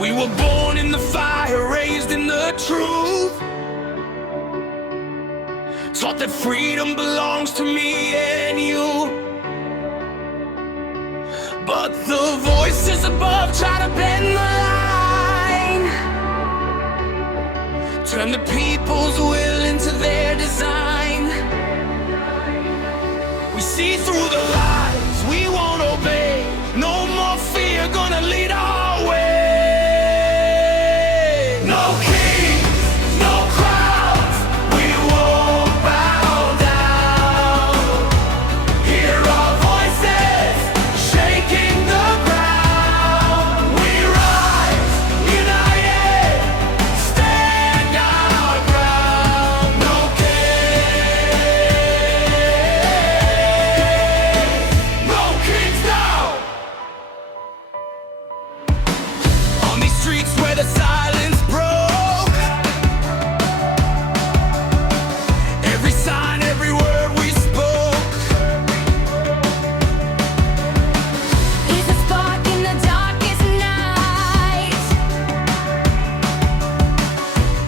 We were born in the fire, raised in the truth, taught that freedom belongs to me and you. But the voices above try to bend the line, turn the people's will into their design. We see through the lies, we won't obey. No more fear, gonna lead our way. No kings, no crowns, we won't bow down. Hear our voices shaking the ground. We rise, united, stand our ground. No kings now. On these streets where the silence broke, every sign, every word we spoke Is a spark in the darkest night.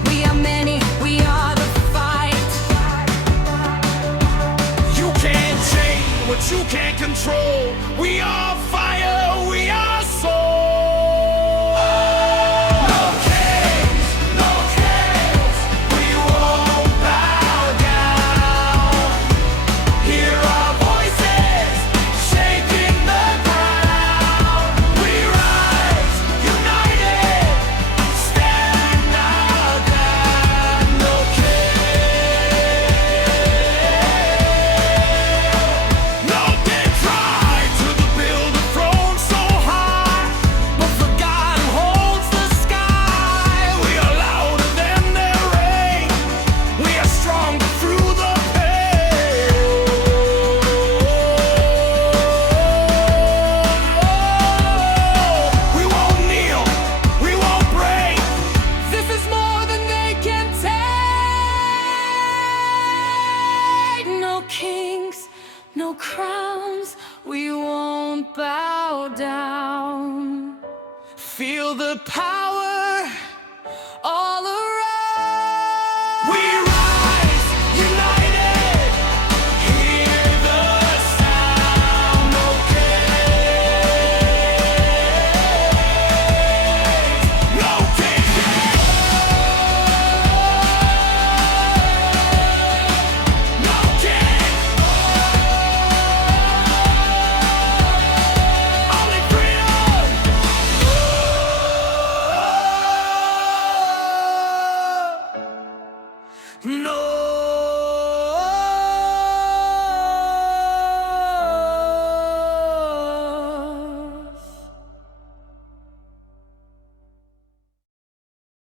We are many, we are the fight. You can't change what you can't control. We are fire, we are soul. No kings, we won't bow down. Hear our voices shaking the ground. We rise, united, stand our ground. No they tried to build a throne so high, but for God who holds the sky, we are louder than their reign. We are stronger through the pain. We won't kneel, we won't break. This is more than they can take. No kings, no crowns, we won't bow down. Feel the power all around. We rise, united, hear the sound. No kings, no kings. No kings. Only freedom. No